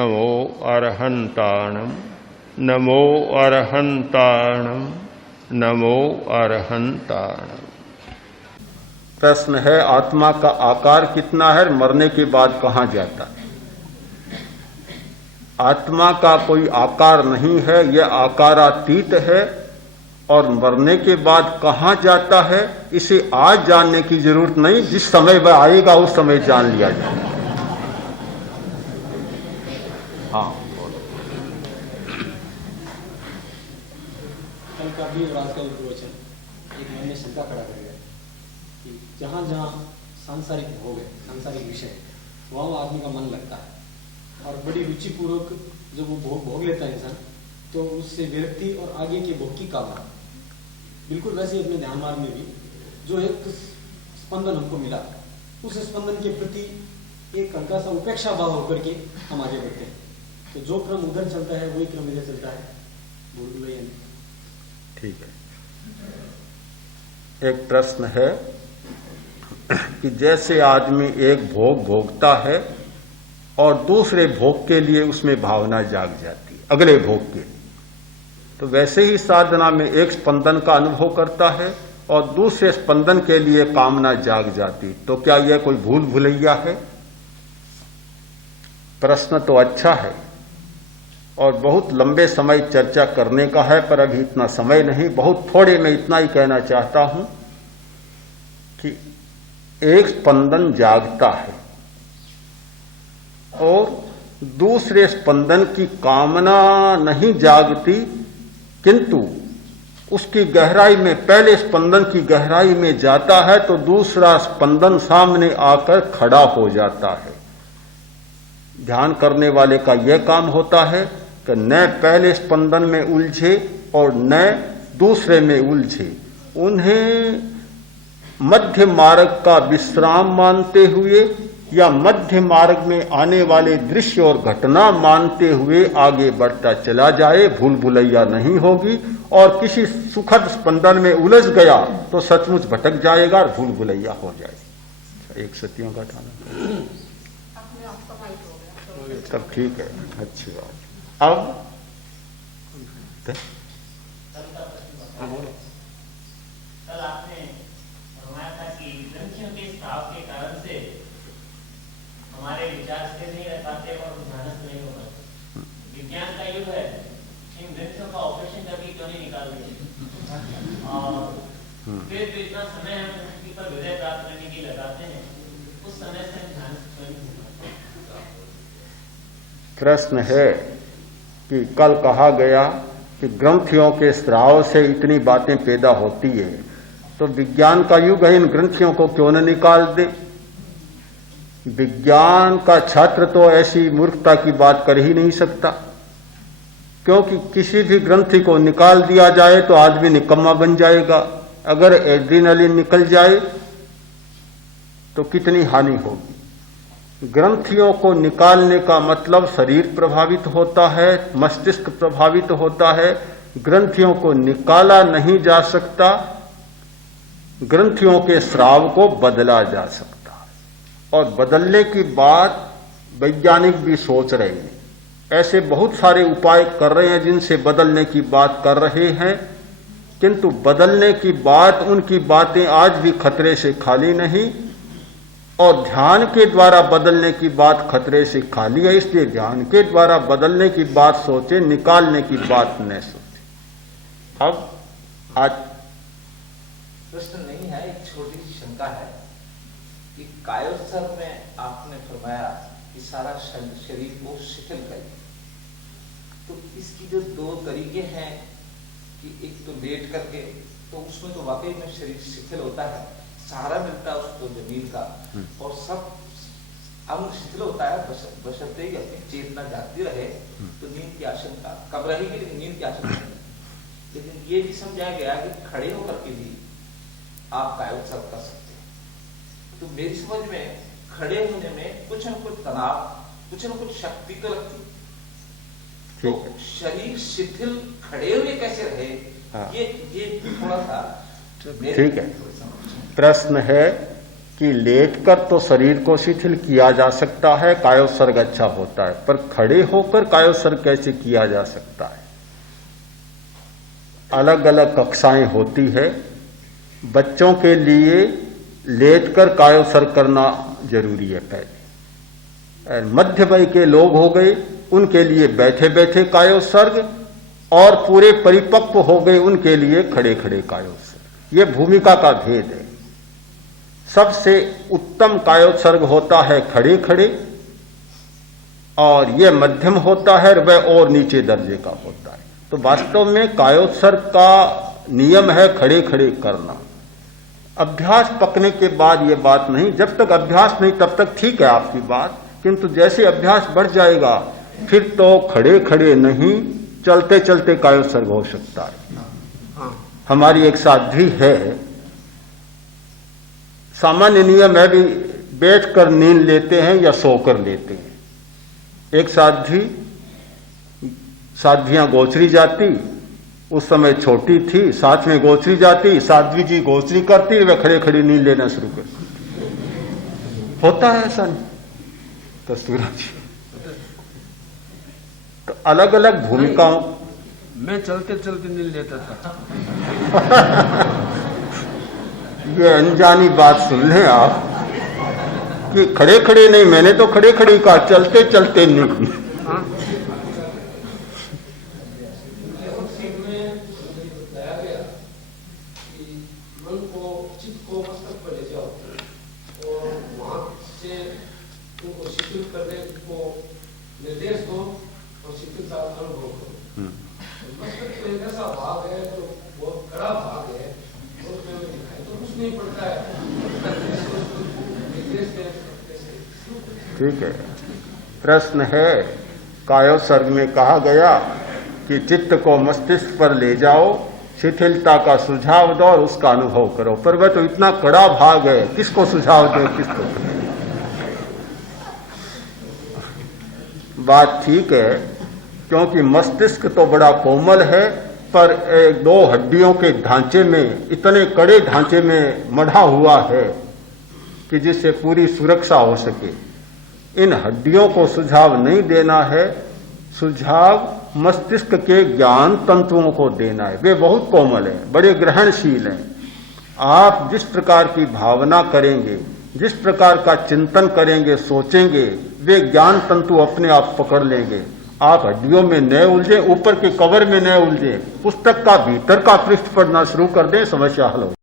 नमो अरहंताणम नमो अरहंताणम नमो अरहंताणम। प्रश्न है, आत्मा का आकार कितना है, मरने के बाद कहाँ जाता है? आत्मा का कोई आकार नहीं है, यह आकारातीत है और मरने के बाद कहाँ जाता है इसे आज जानने की जरूरत नहीं, जिस समय वह आएगा उस समय जान लिया जाएगा। हाँ, कल का भी और आज का भी प्रवचन एक मन में शंका खड़ा करेगा कि जहाँ जहाँ सांसारिक भोग है, सांसारिक विषय, वहाँ आदमी का मन लगता है और बड़ी रुचिपूर्वक जब वो भोग लेता है इंसान, तो उससे विरक्ति और आगे के भोग की कामना। बिल्कुल वैसे ही अपने ध्यान मार्ग में भी जो एक स्पंदन हमको मिला, उस स्पंदन के प्रति एक हल्का सा उपेक्षा भाव होकर के हम आगे बढ़ते हैं। तो जो क्रम उधर चलता है वही क्रम इधर चलता है। बोल रहे हैं। ठीक है। एक प्रश्न है कि जैसे आदमी एक भोग भोगता है और दूसरे भोग के लिए उसमें भावना जाग जाती है, अगले भोग के लिए, तो वैसे ही साधना में एक स्पंदन का अनुभव करता है और दूसरे स्पंदन के लिए कामना जाग जाती, तो क्या यह कोई भूल भुलैया है? प्रश्न तो अच्छा है और बहुत लंबे समय चर्चा करने का है, पर अभी इतना समय नहीं। बहुत थोड़े में इतना ही कहना चाहता हूं कि एक स्पंदन जागता है और दूसरे स्पंदन की कामना नहीं जागती, किंतु उसकी गहराई में, पहले स्पंदन की गहराई में जाता है तो दूसरा स्पंदन सामने आकर खड़ा हो जाता है। ध्यान करने वाले का यह काम होता है कि न पहले स्पंदन में उलझे और न दूसरे में उलझे, उन्हें मध्य मार्ग का विश्राम मानते हुए या मध्य मार्ग में आने वाले दृश्य और घटना मानते हुए आगे बढ़ता चला जाए। भूल भुलैया नहीं होगी और किसी सुखद स्पंदन में उलझ गया तो सचमुच भटक जाएगा और भूल भुलैया हो जाएगा। एक सतियों का ठाना तब ठीक है, अच्छी बात। अब कल आपने फरमाया था कि ग्रंथियों के स्राव के कारण से हमारे विचार स्थिर नहीं रह पाते और ध्यानस्थ नहीं हो पाते। विज्ञान का युग है, इन ग्रंथियों का ऑपरेशन करके क्यों नहीं निकाल देते? और फिर भी इतना समय हम उनके पर विजय प्राप्त करने की लगाते हैं, उस समय से हम ध्यानस्थ क्यों नहीं हो पाते? प्रश्न है कि कल कहा गया कि ग्रंथियों के स्राव से इतनी बातें पैदा होती है, तो विज्ञान का युग है, इन ग्रंथियों को क्यों न निकाल दे? विज्ञान का छात्र तो ऐसी मूर्खता की बात कर ही नहीं सकता, क्योंकि किसी भी ग्रंथि को निकाल दिया जाए तो आदमी निकम्मा बन जाएगा। अगर एड्रीनलिन निकल जाए तो कितनी हानि होगी। ग्रंथियों को निकालने का मतलब शरीर प्रभावित होता है, मस्तिष्क प्रभावित होता है। ग्रंथियों को निकाला नहीं जा सकता, ग्रंथियों के स्राव को बदला जा सकता है और बदलने की बात वैज्ञानिक भी सोच रहे हैं। ऐसे बहुत सारे उपाय कर रहे हैं जिनसे बदलने की बात कर रहे हैं, किंतु बदलने की बात, उनकी बातें आज भी खतरे से खाली नहीं और ध्यान के द्वारा बदलने की बात खतरे से खाली है। इसलिए ध्यान के द्वारा बदलने की बात सोचे, निकालने की बात न सोचे। अब आज प्रश्न नहीं है, एक छोटी सी शंका है कि कायोत्सर्ग में आपने फरमाया कि सारा शरीर को शिथिल करिए, तो इसकी जो दो तरीके हैं कि एक तो लेट करके, तो उसमें तो वाकई में शरीर शिथिल होता है, सहारा मिलता है उसको जमीन का और सब अंग शिथिल होता है, बशर्ते ही अपनी चेतना जागती रहे तो नींद की आशंका कब रहेगी, लेकिन नींद की आशंका नहीं। लेकिन ये भी समझाया गया कि खड़े होकर के भी आप कायोत्सर्ग कर सकते हैं। तो मेरी समझ में खड़े होने में कुछ न कुछ तनाव, कुछ न कुछ शक्ति तो लगती, तो शरीर शिथिल खड़े हुए कैसे रहे? हाँ। ये थोड़ा सा ठीक है। प्रश्न है कि लेटकर तो शरीर को शिथिल किया जा सकता है, कायोत्सर्ग अच्छा होता है, पर खड़े होकर कायोत्सर्ग कैसे किया जा सकता है? अलग अलग कक्षाएं होती है। बच्चों के लिए लेटकर कायोत्सर्ग करना जरूरी है पहले। मध्य वय के लोग हो गए, उनके लिए बैठे बैठे कायोत्सर्ग, और पूरे परिपक्व हो गए उनके लिए खड़े खड़े कायोत्सर्ग। ये भूमिका का भेद है। सबसे उत्तम कायोत्सर्ग होता है खड़े खड़े, और यह मध्यम होता है, वह और नीचे दर्जे का होता है। तो वास्तव में कायोत्सर्ग का नियम है खड़े खड़े करना। अभ्यास पकने के बाद यह बात नहीं, जब तक अभ्यास नहीं तब तक ठीक है आपकी बात, किंतु जैसे अभ्यास बढ़ जाएगा फिर तो खड़े खड़े नहीं, चलते चलते कायोत्सर्ग हो सकता है। हमारी एक साध्वी है, सामान्य नियम है भी बैठकर नींद लेते हैं या सोकर लेते हैं। एक साध्वियां गोचरी जाती, उस समय छोटी थी, साथ में गोचरी जाती, साध्वी जी गोचरी करती, वे खड़े खड़े नींद लेना शुरू करती। होता है ऐसा नहीं कस्तूरा जी? तो अलग अलग भूमिकाओं। मैं चलते चलते नींद लेता था। ये अनजानी बात सुन लें आप कि खड़े खड़े नहीं, मैंने तो खड़े खड़े कहा, चलते चलते नहीं। ठीक है। प्रश्न है, कायोत्सर्ग में कहा गया कि चित्त को मस्तिष्क पर ले जाओ, शिथिलता का सुझाव दो और उसका अनुभव करो, पर वह तो इतना कड़ा भाग है, किसको सुझाव दे, किसको? बात ठीक है, क्योंकि मस्तिष्क तो बड़ा कोमल है, पर एक दो हड्डियों के ढांचे में, इतने कड़े ढांचे में मढ़ा हुआ है कि जिससे पूरी सुरक्षा हो सके। इन हड्डियों को सुझाव नहीं देना है, सुझाव मस्तिष्क के ज्ञान तंतुओं को देना है। वे बहुत कोमल हैं, बड़े ग्रहणशील हैं। आप जिस प्रकार की भावना करेंगे, जिस प्रकार का चिंतन करेंगे, सोचेंगे, वे ज्ञान तंतु अपने आप पकड़ लेंगे। आप हड्डियों में न उलझे, ऊपर के कवर में न उलझे, पुस्तक का भीतर का पृष्ठ पढ़ना शुरू कर दें, समस्या हल हो।